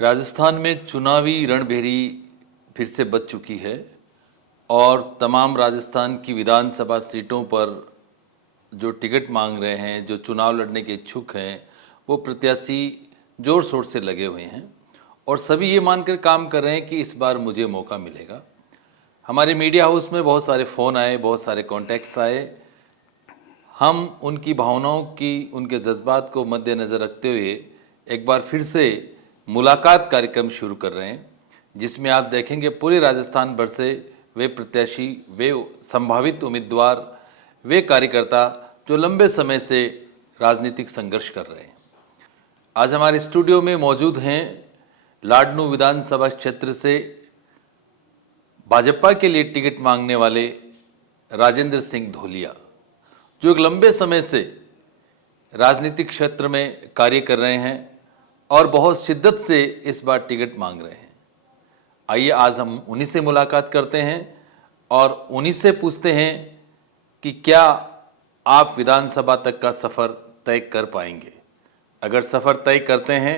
राजस्थान में चुनावी रणभेरी फिर से बच चुकी है और तमाम राजस्थान की विधानसभा सीटों पर जो टिकट मांग रहे हैं, जो चुनाव लड़ने के इच्छुक हैं, वो प्रत्याशी जोर शोर से लगे हुए हैं और सभी ये मानकर काम कर रहे हैं कि इस बार मुझे मौका मिलेगा। हमारे मीडिया हाउस में बहुत सारे फ़ोन आए, बहुत सारे कॉन्टैक्ट्स आए। हम उनकी भावनाओं की, उनके जज्बात को मद्देनज़र रखते हुए एक बार फिर से मुलाकात कार्यक्रम शुरू कर रहे हैं, जिसमें आप देखेंगे पूरे राजस्थान भर से वे प्रत्याशी, वे संभावित उम्मीदवार, वे कार्यकर्ता जो लंबे समय से राजनीतिक संघर्ष कर रहे हैं। आज हमारे स्टूडियो में मौजूद हैं लाडनू विधानसभा क्षेत्र से भाजपा के लिए टिकट मांगने वाले राजेंद्र सिंह धोलिया, जो एक लंबे समय से राजनीतिक क्षेत्र में कार्य कर रहे हैं और बहुत शिद्दत से इस बार टिकट मांग रहे हैं। आइए आज हम उन्हीं से मुलाकात करते हैं और उन्हीं से पूछते हैं कि क्या आप विधानसभा तक का सफ़र तय कर पाएंगे। अगर सफ़र तय करते हैं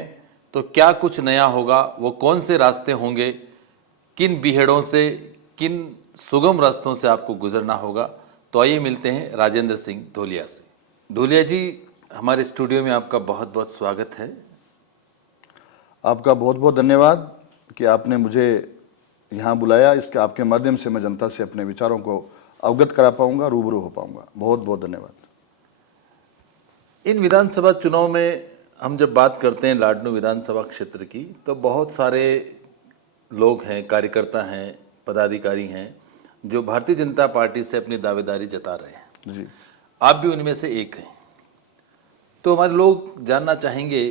तो क्या कुछ नया होगा, वो कौन से रास्ते होंगे, किन बीहड़ों से, किन सुगम रास्तों से आपको गुजरना होगा। तो आइए मिलते हैं राजेंद्र सिंह धोलिया से। धोलिया जी, हमारे स्टूडियो में आपका बहुत बहुत स्वागत है। आपका बहुत बहुत धन्यवाद कि आपने मुझे यहाँ बुलाया। इसके आपके माध्यम से मैं जनता से अपने विचारों को अवगत करा पाऊंगा, रूबरू हो पाऊंगा। बहुत बहुत धन्यवाद। इन विधानसभा चुनाव में हम जब बात करते हैं लाडनू विधानसभा क्षेत्र की, तो बहुत सारे लोग हैं, कार्यकर्ता हैं, पदाधिकारी हैं जो भारतीय जनता पार्टी से अपनी दावेदारी जता रहे हैं। जी, आप भी उनमें से एक हैं। तो हमारे लोग जानना चाहेंगे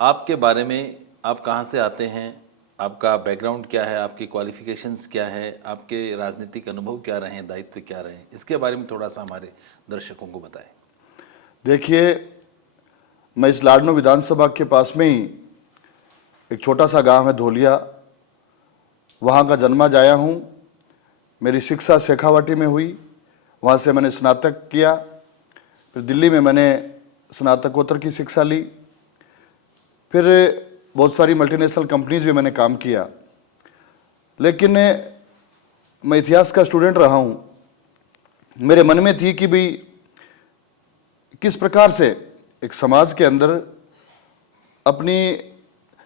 आपके बारे में, आप कहाँ से आते हैं, आपका बैकग्राउंड क्या है, आपकी क्वालिफिकेशंस क्या है, आपके राजनीतिक अनुभव क्या रहे हैं, दायित्व क्या रहे हैं, इसके बारे में थोड़ा सा हमारे दर्शकों को बताएं। देखिए, मैं इस लाडनू विधानसभा के पास में ही एक छोटा सा गांव है धोलिया, वहाँ का जन्मा जाया हूँ। मेरी शिक्षा शेखावाटी में हुई, वहाँ से मैंने स्नातक किया। फिर दिल्ली में मैंने स्नातकोत्तर की शिक्षा ली। फिर बहुत सारी मल्टीनेशनल कंपनीज में मैंने काम किया। लेकिन मैं इतिहास का स्टूडेंट रहा हूँ। मेरे मन में थी कि भाई किस प्रकार से एक समाज के अंदर अपनी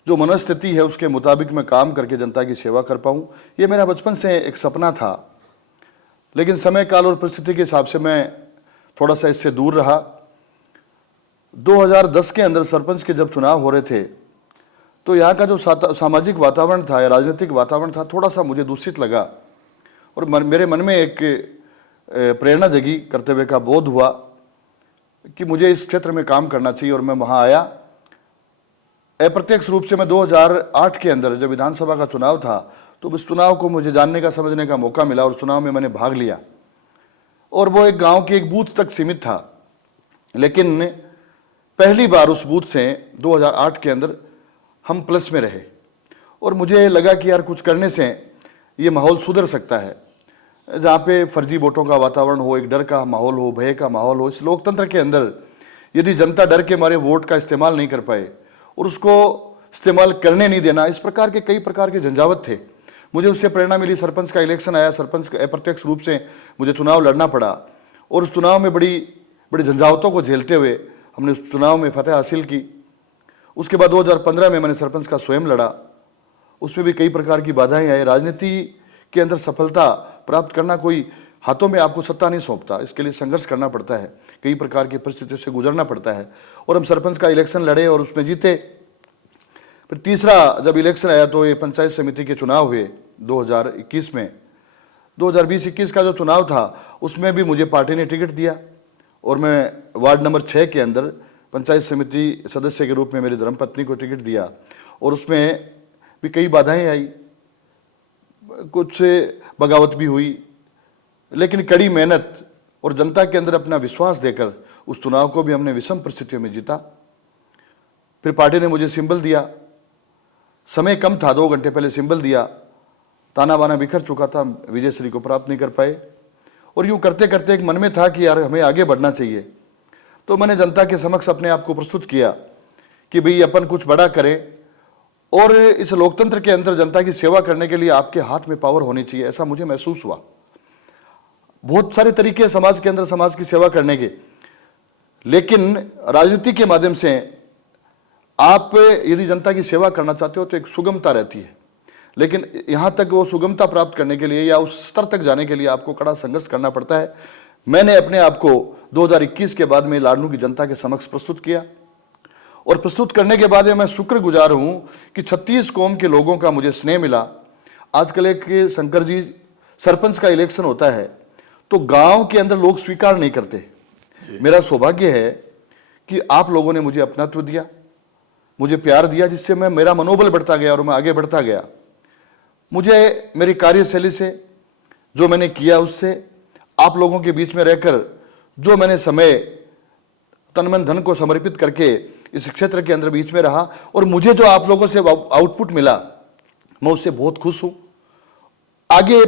जो मनस्थिति है उसके मुताबिक मैं काम करके जनता की सेवा कर पाऊँ। ये मेरा बचपन से एक सपना था, लेकिन समय काल और परिस्थिति के हिसाब से मैं थोड़ा सा इससे दूर रहा। 2010 के अंदर सरपंच के जब चुनाव हो रहे थे तो यहाँ का जो सामाजिक वातावरण था या राजनीतिक वातावरण था, थोड़ा सा मुझे दूषित लगा और मेरे मन में एक प्रेरणा जगी, कर्तव्य का बोध हुआ कि मुझे इस क्षेत्र में काम करना चाहिए। और मैं वहाँ आया। अप्रत्यक्ष रूप से मैं 2008 के अंदर जब विधानसभा का चुनाव था तो उस चुनाव को मुझे जानने का, समझने का मौका मिला और चुनाव में मैंने भाग लिया। और वो एक गांव के एक बूथ तक सीमित था, लेकिन पहली बार उस बूथ से 2008 के अंदर हम प्लस में रहे और मुझे लगा कि यार कुछ करने से ये माहौल सुधर सकता है। जहाँ पे फर्जी वोटों का वातावरण हो, एक डर का माहौल हो, भय का माहौल हो, इस लोकतंत्र के अंदर यदि जनता डर के मारे वोट का इस्तेमाल नहीं कर पाए और उसको इस्तेमाल करने नहीं देना, इस प्रकार के कई प्रकार के झंझावत थे। मुझे उससे प्रेरणा मिली। सरपंच का इलेक्शन आया, सरपंच का अप्रत्यक्ष रूप से मुझे चुनाव लड़ना पड़ा और उस चुनाव में बड़ी बड़ी झंझावतों को झेलते हुए हमने उस चुनाव में फतह हासिल की। उसके बाद 2015 में मैंने सरपंच का स्वयं लड़ा। उसमें भी कई प्रकार की बाधाएं आई। राजनीति के अंदर सफलता प्राप्त करना कोई हाथों में आपको सत्ता नहीं सौंपता, इसके लिए संघर्ष करना पड़ता है, कई प्रकार की परिस्थितियों से गुजरना पड़ता है। और हम सरपंच का इलेक्शन लड़े और उसमें जीते। फिर तीसरा जब इलेक्शन आया तो ये पंचायत समिति के चुनाव हुए 2021 में। 2020-21 का जो चुनाव था उसमें भी मुझे पार्टी ने टिकट दिया और मैं वार्ड नंबर 6 के अंदर पंचायत समिति सदस्य के रूप में मेरी धर्मपत्नी को टिकट दिया। और उसमें भी कई बाधाएं आई, कुछ बगावत भी हुई, लेकिन कड़ी मेहनत और जनता के अंदर अपना विश्वास देकर उस चुनाव को भी हमने विषम परिस्थितियों में जीता। फिर पार्टी ने मुझे सिंबल दिया। समय कम था, 2 घंटे पहले सिंबल दिया। ताना बाना बिखर चुका था, विजयश्री को प्राप्त नहीं कर पाए। और यूँ करते करते एक मन में था कि यार हमें आगे बढ़ना चाहिए। तो मैंने जनता के समक्ष अपने आप को प्रस्तुत किया कि भाई अपन कुछ बड़ा करें और इस लोकतंत्र के अंदर जनता की सेवा करने के लिए आपके हाथ में पावर होनी चाहिए, ऐसा मुझे महसूस हुआ। बहुत सारे तरीके हैं समाज के अंदर समाज की सेवा करने के, लेकिन राजनीति के माध्यम से आप यदि जनता की सेवा करना चाहते हो तो एक सुगमता रहती है, लेकिन यहां तक वो सुगमता प्राप्त करने के लिए या उस स्तर तक जाने के लिए आपको कड़ा संघर्ष करना पड़ता है। मैंने अपने आप को 2021 के बाद में लाडनू की जनता के समक्ष प्रस्तुत किया, और प्रस्तुत करने के बाद मैं शुक्रगुजार हूं कि 36 कौम के लोगों का मुझे स्नेह मिला। आजकल एक शंकर जी सरपंच का इलेक्शन होता है तो गांव के अंदर लोग स्वीकार नहीं करते। मेरा सौभाग्य है कि आप लोगों ने मुझे अपनात्व दिया, मुझे प्यार दिया, जिससे मेरा मनोबल बढ़ता गया और मैं आगे बढ़ता गया। मुझे मेरी कार्यशैली से, जो मैंने किया उससे, आप लोगों के बीच में रहकर जो मैंने समय तन मन धन को समर्पित करके इस क्षेत्र के अंदर बीच में रहा, और मुझे जो आप लोगों से आउटपुट मिला मैं उससे बहुत खुश हूं। आगे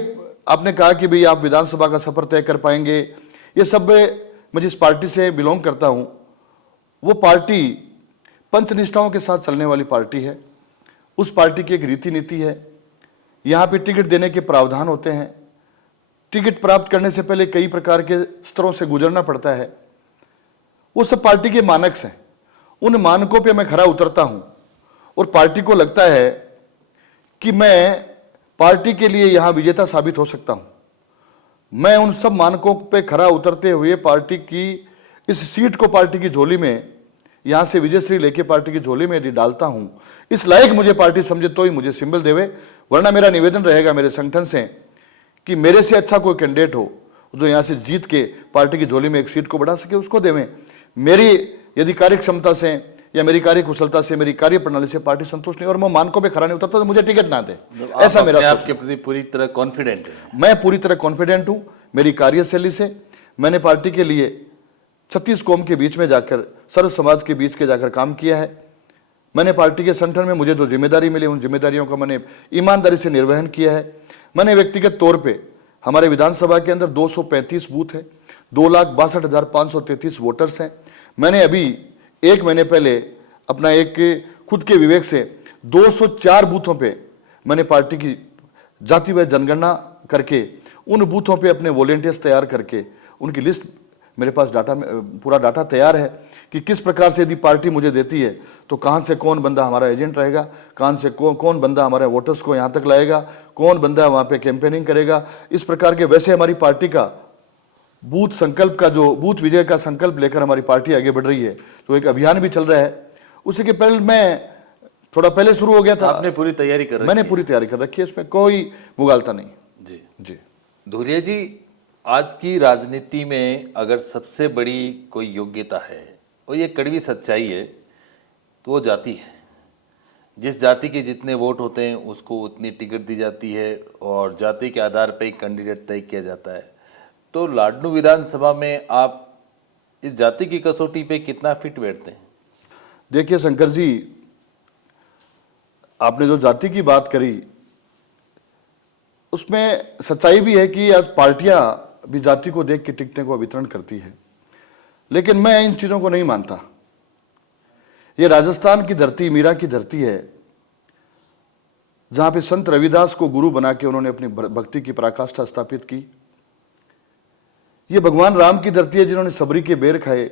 आपने कहा कि भाई आप विधानसभा का सफर तय कर पाएंगे, ये सब मैं जिस पार्टी से बिलोंग करता हूं वो पार्टी पंचनिष्ठाओं के साथ चलने वाली पार्टी है। उस पार्टी की एक रीति नीति है, यहाँ पे टिकट देने के प्रावधान होते हैं। टिकट प्राप्त करने से पहले कई प्रकार के स्तरों से गुजरना पड़ता है। वो सब पार्टी के मानक हैं, उन मानकों पे मैं खरा उतरता हूं, और पार्टी को लगता है कि मैं पार्टी के लिए यहां विजेता साबित हो सकता हूं। मैं उन सब मानकों पे खरा उतरते हुए पार्टी की इस सीट को पार्टी की झोली में, यहां से विजयश्री लेके पार्टी की झोली में यदि डालता हूं, इस लायक मुझे पार्टी समझे तो ही मुझे सिंबल देवे, वरना मेरा निवेदन रहेगा मेरे संगठन से कि मेरे से अच्छा कोई कैंडिडेट हो जो यहां से जीत के पार्टी की झोली में एक सीट को बढ़ा सके, उसको देवें। मेरी यदि कार्य क्षमता से या मेरी कार्य कुशलता से, मेरी कार्य प्रणाली से पार्टी संतुष्ट नहीं और मैं मानकों पे खरा नहीं उतरता तो मुझे टिकट ना दे, ऐसा मेरा आपके प्रति पूरी तरह कॉन्फिडेंट है। मैं पूरी तरह कॉन्फिडेंट हूं मेरी कार्यशैली से। मैंने पार्टी के लिए 36 कौम के बीच में जाकर, सर्व समाज के बीच के जाकर काम किया है। मैंने पार्टी के संगठन में मुझे जो जिम्मेदारी मिली उन जिम्मेदारियों का मैंने ईमानदारी से निर्वहन किया है। मैंने व्यक्तिगत तौर पे, हमारे विधानसभा के अंदर 235 बूथ है, 2,62,533 वोटर्स हैं। मैंने अभी 1 महीने पहले अपना एक खुद के विवेक से 204 बूथों पे मैंने पार्टी की जातिवार जनगणना करके उन बूथों पे अपने वॉलेंटियर्स तैयार करके उनकी लिस्ट, मेरे पास डाटा, पूरा डाटा तैयार है कि किस प्रकार से यदि पार्टी मुझे देती है तो कहां से कौन बंदा हमारा एजेंट रहेगा, कहां से कौन बंदा हमारे वोटर्स को यहां तक लाएगा, कौन बंदा वहां पे कैंपेनिंग करेगा। इस प्रकार के वैसे हमारी पार्टी का बूथ संकल्प का, जो बूथ विजय का संकल्प लेकर हमारी पार्टी आगे बढ़ रही है, तो एक अभियान भी चल रहा है। उसी के पहले मैं थोड़ा पहले शुरू हो गया था। आपने पूरी तैयारी कर रखी है? मैंने पूरी तैयारी कर रखी है, इसमें कोई मुगालता नहीं। जी जी धुरिया जी, आज की राजनीति में अगर सबसे बड़ी कोई योग्यता है और ये कड़वी सच्चाई है तो वो जाति है। जिस जाति के जितने वोट होते हैं उसको उतनी टिकट दी जाती है और जाति के आधार पर ही कैंडिडेट तय किया जाता है। तो लाडनू विधानसभा में आप इस जाति की कसौटी पे कितना फिट बैठते हैं? देखिए शंकर जी, आपने जो जाति की बात करी उसमें सच्चाई भी है कि आज पार्टियां भी जाति को देख के टिकटें को वितरण करती है, लेकिन मैं इन चीजों को नहीं मानता। ये राजस्थान की धरती, मीरा की धरती है, जहां पे संत रविदास को गुरु बना के उन्होंने अपनी भक्ति की पराकाष्ठा स्थापित की। ये भगवान राम की धरती है जिन्होंने सबरी के बेर खाए।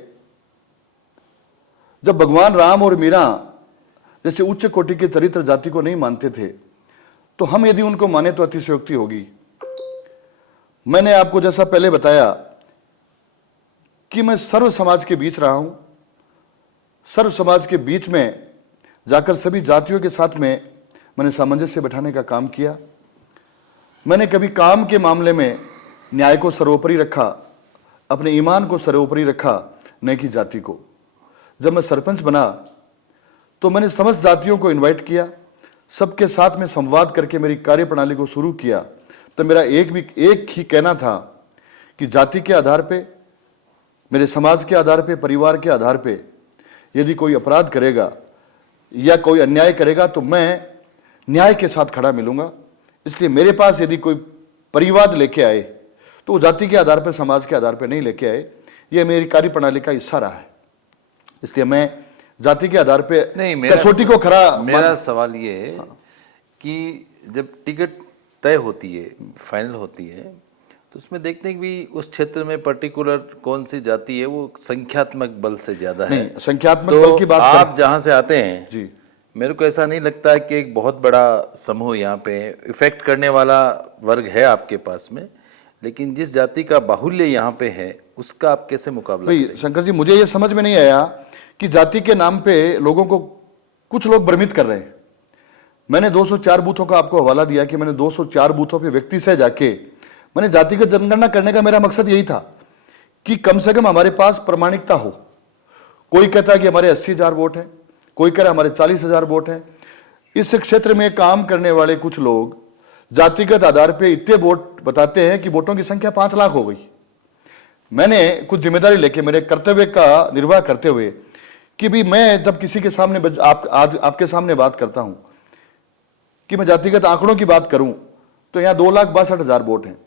जब भगवान राम और मीरा जैसे उच्च कोटि के चरित्र जाति को नहीं मानते थे, तो हम यदि उनको माने तो अतिशयोक्ति होगी। मैंने आपको जैसा पहले बताया कि मैं सर्व समाज के बीच रहा हूं। सर्व समाज के बीच में जाकर सभी जातियों के साथ में मैंने सामंजस्य बैठाने का काम किया। मैंने कभी काम के मामले में न्याय को सर्वोपरि रखा, अपने ईमान को सर्वोपरि रखा, न कि जाति को। जब मैं सरपंच बना तो मैंने समस्त जातियों को इनवाइट किया, सबके साथ में संवाद करके मेरी कार्य प्रणाली को शुरू किया। तो मेरा एक ही कहना था कि जाति के आधार पे, मेरे समाज के आधार पे, परिवार के आधार पे यदि कोई अपराध करेगा या कोई अन्याय करेगा तो मैं न्याय के साथ खड़ा मिलूंगा। इसलिए मेरे पास यदि कोई परिवाद लेके आए तो वो जाति के आधार पर, समाज के आधार पर नहीं लेके आए। यह मेरी कार्य प्रणाली का हिस्सा रहा है। इसलिए मैं जाति के आधार पे नहीं, कसौटी को खरा मेरा सवाल ये है कि जब टिकट तय होती है, फाइनल होती है, तो उसमें देखते हैं कि उस क्षेत्र में पर्टिकुलर कौन सी जाति है वो संख्यात्मक बल से ज्यादा है। नहीं, संख्यात्मक तो बल की बात आप जहां से आते हैं जी, मेरे को ऐसा नहीं लगता है कि एक बहुत बड़ा समूह यहाँ पे इफेक्ट करने वाला वर्ग है आपके पास में, लेकिन जिस जाति का बाहुल्य यहाँ पे है उसका आप कैसे मुकाबला भाई करेंगे? शंकर जी, मुझे ये समझ में नहीं आया कि जाति के नाम पे लोगों को कुछ लोग भ्रमित कर रहे हैं। मैंने 204 बूथों का आपको हवाला दिया कि मैंने 204 बूथों पे व्यक्ति से जाके मैंने जातिगत जनगणना करने का मेरा मकसद यही था कि कम से कम हमारे पास प्रामाणिकता हो। कोई कहता है कि हमारे 80,000 वोट हैं, कोई कह रहा है हमारे 40,000 वोट हैं। इस क्षेत्र में काम करने वाले कुछ लोग जातिगत आधार पे इतने वोट बताते हैं कि वोटों की संख्या 5 लाख हो गई। मैंने कुछ जिम्मेदारी लेके मेरे कर्तव्य का निर्वाह करते हुए कि भी मैं जब किसी के सामने आज आपके सामने बात करता हूं कि मैं जातिगत आंकड़ों की बात करूं तो यहां 2,62,000 वोट हैं।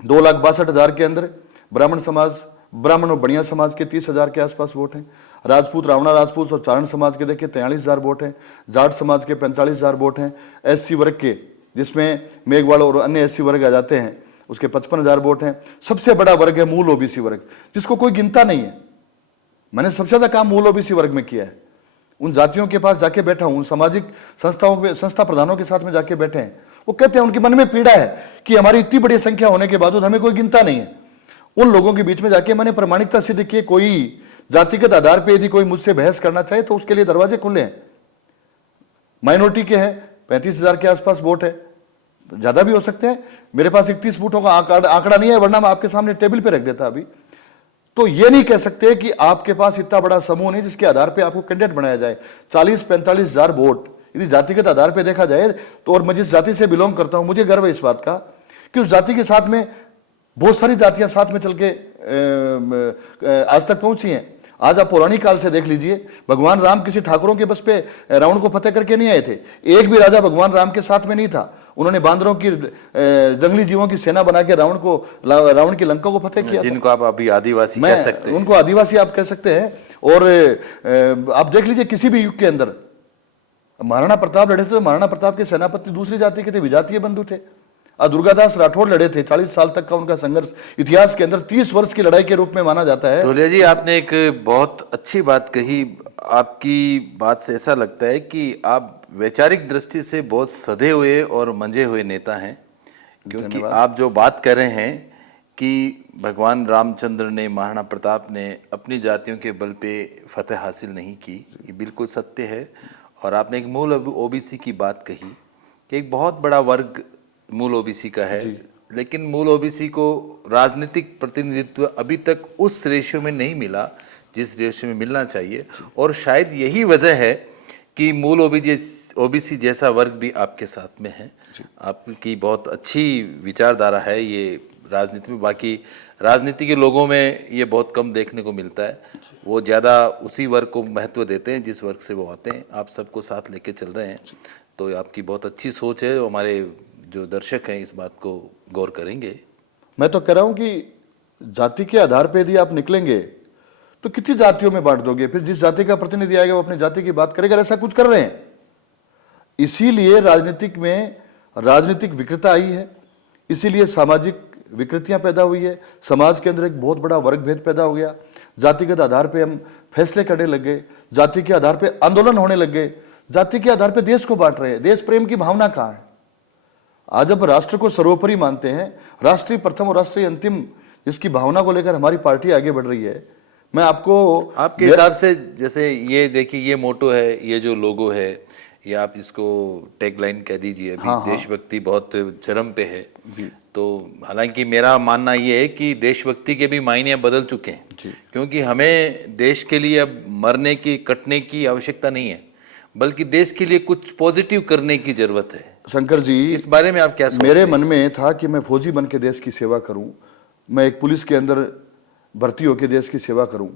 2,62,000 के अंदर ब्राह्मण समाज, ब्राह्मण और बढ़िया समाज के 30,000 के आसपास वोट हैं। राजपूत, रावणा राजपूत और चारण समाज के देखिए 43,000 वोट हैं। जाट समाज के 45,000 वोट हैं। एससी वर्ग के, जिसमें मेघवाड़ और अन्य एससी वर्ग आ जाते हैं, उसके 55,000 वोट हैं। सबसे बड़ा वर्ग है मूल ओबीसी वर्ग, जिसको कोई गिनता नहीं है। मैंने सबसे ज्यादा काम मूल ओबीसी वर्ग में किया है। उन जातियों के पास जाके बैठा हूं, सामाजिक संस्थाओं में संस्था प्रधानों के साथ में जाके बैठे हैं। वो कहते हैं उनके मन में पीड़ा है कि हमारी इतनी बड़ी संख्या होने के बावजूद हमें कोई गिनता नहीं है। उन लोगों के बीच में जाके मैंने प्रामाणिकता सिद्ध की। कोई जातिगत आधार पर यदि कोई मुझसे बहस करना चाहे तो उसके लिए दरवाजे खुले हैं। माइनॉरिटी के हैं 35,000 के आसपास वोट है, ज्यादा भी हो सकते हैं। मेरे पास 31 वोटों का आंकड़ा नहीं है, वरना मैं आपके सामने टेबल पे रख देता अभी। तो ये नहीं कह सकते कि आपके पास इतना बड़ा समूह नहीं जिसके आधार पे आपको कैंडिडेट बनाया जाए। 40-45,000 वोट यदि जातिगत आधार पे देखा जाए तो, और मैं जिस जाति से बिलोंग करता हूं मुझे गर्व है इस बात का कि उस जाति के साथ में बहुत सारी जातियां साथ में चल के आज तक पहुंची हैं। आज आप पौराणिक काल से देख लीजिए, भगवान राम किसी ठाकुरों के बस पे रावण को फतेह करके नहीं आए थे। एक भी राजा भगवान राम के साथ में नहीं था। उन्होंने बांदरों की, जंगली जीवों की सेना बना के रावण की लंका को फतेह किया। जिनको आप अभी आदिवासी कह सकते हैं, उनको आदिवासी आप कह सकते हैं। और आप देख लीजिए किसी भी युग के अंदर महाराणा प्रताप लड़े थे तो महाराणा प्रताप के सेनापति दूसरी जाति के थे, विजातीय बंधु थे। दुर्गादास राठौड़ लड़े थे, 40 साल तक का उनका संघर्ष इतिहास के अंदर 30 वर्ष की लड़ाई के रूप में माना जाता है। तोलिया जी, आपने एक बहुत अच्छी बात कही। आपकी बात से ऐसा लगता है कि आप वैचारिक दृष्टि से बहुत सधे हुए और मंझे हुए नेता हैं, क्योंकि आप जो बात कर रहे हैं कि भगवान रामचंद्र ने, महाराणा प्रताप ने अपनी जातियों के बल पे फतेह हासिल नहीं की, ये बिल्कुल सत्य है। और आपने एक मूल ओबीसी की बात कही कि एक बहुत बड़ा वर्ग मूल ओबीसी का है, लेकिन मूल ओबीसी को राजनीतिक प्रतिनिधित्व अभी तक उस रेशियो में नहीं मिला जिस रेशियो में मिलना चाहिए। और शायद यही वजह है कि मूल ओबीसी जैसा वर्ग भी आपके साथ में है। आपकी बहुत अच्छी विचारधारा है ये राजनीति में। बाकी राजनीति के लोगों में ये बहुत कम देखने को मिलता है। वो ज़्यादा उसी वर्ग को महत्व देते हैं जिस वर्ग से वो आते हैं। आप सबको साथ लेके चल रहे हैं, तो आपकी बहुत अच्छी सोच है। हमारे जो दर्शक हैं इस बात को गौर करेंगे। मैं तो कह रहा हूं कि जाति के आधार पर यदि आप निकलेंगे तो कितनी जातियों में बांट दोगे? फिर जिस जाति का प्रतिनिधि आएगा वो अपनी जाति की बात करेगा। ऐसा कुछ कर रहे हैं। इसीलिए राजनीतिक में राजनीतिक विकृतता आई है, इसीलिए सामाजिक विकृतियां पैदा हुई है। समाज के अंदर एक बहुत बड़ा वर्ग भेद पैदा हो गया। जातिगत आधार पे हम फैसले करने लग गए, जाति के आधार पे आंदोलन होने लग गए, जाति के आधार पे देश को बांट रहे हैं। देश प्रेम की भावना कहां है? आज अब राष्ट्र को सर्वोपरि मानते हैं, राष्ट्रीय प्रथम और राष्ट्रीय अंतिम जिसकी भावना को लेकर हमारी पार्टी आगे बढ़ रही है। मैं आपके हिसाब से, जैसे ये देखिए, ये मोटो है, ये जो लोगो है, या आप इसको टैगलाइन कह दीजिए, अभी देशभक्ति बहुत चरम पे है जी। तो हालांकि मेरा मानना ये है कि देशभक्ति के भी मायने बदल चुके हैं जी। क्योंकि हमें देश के लिए अब मरने की, कटने की आवश्यकता नहीं है, बल्कि देश के लिए कुछ पॉजिटिव करने की जरूरत है। शंकर जी, इस बारे में आप क्या सोचते हैं? मेरे मन में था कि मैं फौजी बन के देश की सेवा करूं, मैं एक पुलिस के अंदर भर्ती होकर देश की सेवा करूं।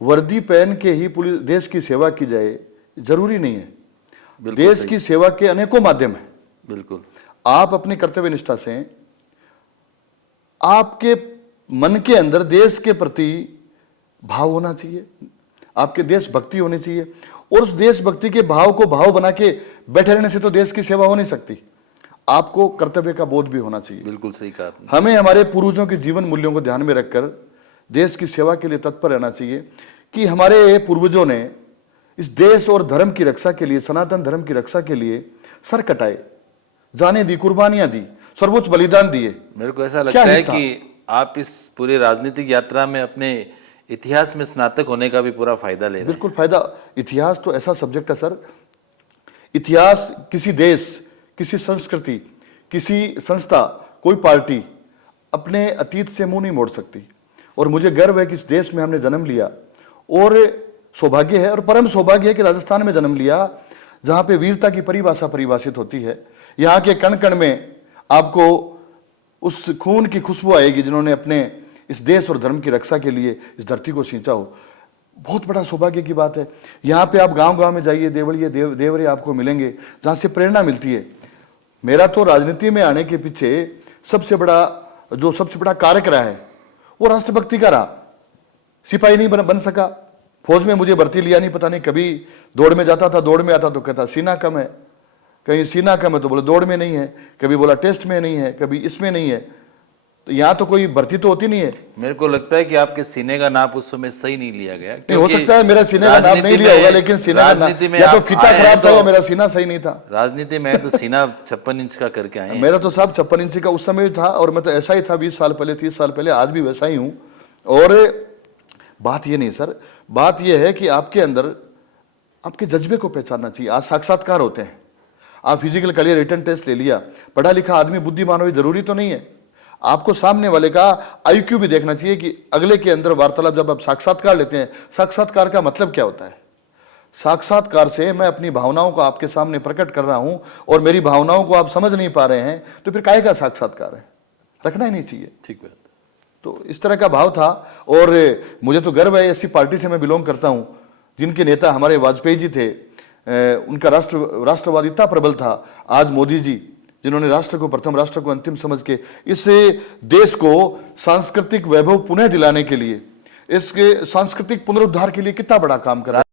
वर्दी पहन के ही पुलिस देश की सेवा की जाए जरूरी नहीं है। देश की सेवा के अनेकों माध्यम हैं। बिल्कुल, आप अपनी कर्तव्य निष्ठा से, आपके मन के अंदर देश के प्रति भाव होना चाहिए। आपके देशभक्ति होनी चाहिए, और उस देशभक्ति के भाव को भाव बना के बैठे रहने से तो देश की सेवा हो नहीं सकती। आपको कर्तव्य का बोध भी होना चाहिए। बिल्कुल सही कहा आपने। हमें हमारे पूर्वजों के जीवन मूल्यों को ध्यान में रखकर देश की सेवा के लिए तत्पर रहना चाहिए कि हमारे पूर्वजों ने इस देश और धर्म की रक्षा के लिए, सनातन धर्म की रक्षा के लिए सर कटाए, जाने दी, कुर्बानियां दी, सर्वोच्च बलिदान दिए। मेरे को ऐसा लगता है कि आप इस पूरे राजनीतिक यात्रा में अपने इतिहास में स्नातक होने का भी पूरा फायदा ले रहे हैं। बिल्कुल फायदा। इतिहास तो ऐसा सब्जेक्ट है सर, इतिहास किसी देश, किसी संस्कृति, किसी संस्था, कोई पार्टी अपने अतीत से मुंह नहीं मोड़ सकती। और मुझे गर्व है कि इस देश में हमने जन्म लिया, और सौभाग्य है और परम सौभाग्य है कि राजस्थान में जन्म लिया, जहां पे वीरता की परिभाषा परिभाषित होती है। यहाँ के कण कण में आपको उस खून की खुशबू आएगी जिन्होंने अपने इस देश और धर्म की रक्षा के लिए इस धरती को सींचा हो। बहुत बड़ा सौभाग्य की बात है। यहाँ पे आप गांव गांव में जाइए, देवड़िए देवरे आपको मिलेंगे जहां से प्रेरणा मिलती है। मेरा तो राजनीति में आने के पीछे सबसे बड़ा कारक रहा है वो राष्ट्रभक्ति का रहा। सिपाही नहीं बन सका, फौज में मुझे भर्ती लिया नहीं, पता नहीं, कभी दौड़ में जाता था, दौड़ में आता तो कहता सीना कम है, कहीं सीना कम है तो बोला दौड़ में नहीं है, कभी बोला टेस्ट में नहीं है, कभी इसमें नहीं है। तो यहाँ तो कोई भर्ती तो होती नहीं है। मेरे को लगता है कि आपके सीने का नाप उस समय सही नहीं लिया गया। नहीं, हो सकता है मेरा सीने का नाप नहीं लिया होगा, लेकिन सीने का नाप या तो फीता खराब था या मेरा सीना सही नहीं था। राजनीति में तो सीना 56 इंच का करके आए हैं। मेरा तो साहब 56 इंच का उस समय था, और मैं तो ऐसा ही था 20 साल पहले, 30 साल पहले, आज भी वैसा ही हूं। और बात ये नहीं सर, बात ये है कि आपके अंदर आपके जज्बे को पहचानना चाहिए। आज साक्षात्कार होते हैं, आप फिजिकल करियर रिटन टेस्ट ले लिया, पढ़ा लिखा आदमी बुद्धिमान हो जरूरी तो नहीं है। आपको सामने वाले का आईक्यू भी देखना चाहिए कि अगले के अंदर वार्तालाप, जब आप साक्षात्कार लेते हैं, साक्षात्कार का मतलब क्या होता है? साक्षात्कार से मैं अपनी भावनाओं को आपके सामने प्रकट कर रहा हूं और मेरी भावनाओं को आप समझ नहीं पा रहे हैं, तो फिर काहे का साक्षात्कार है? रखना ही नहीं चाहिए। ठीक बात। तो इस तरह का भाव था। और मुझे तो गर्व है, ऐसी पार्टी से मैं बिलोंग करता हूं जिनके नेता हमारे वाजपेयी जी थे, उनका राष्ट्रवाद इतना प्रबल था। आज मोदी जी जिन्होंने राष्ट्र को प्रथम, राष्ट्र को अंतिम समझ के इस देश को सांस्कृतिक वैभव पुनः दिलाने के लिए, इसके सांस्कृतिक पुनरुद्धार के लिए कितना बड़ा काम कर रहा है।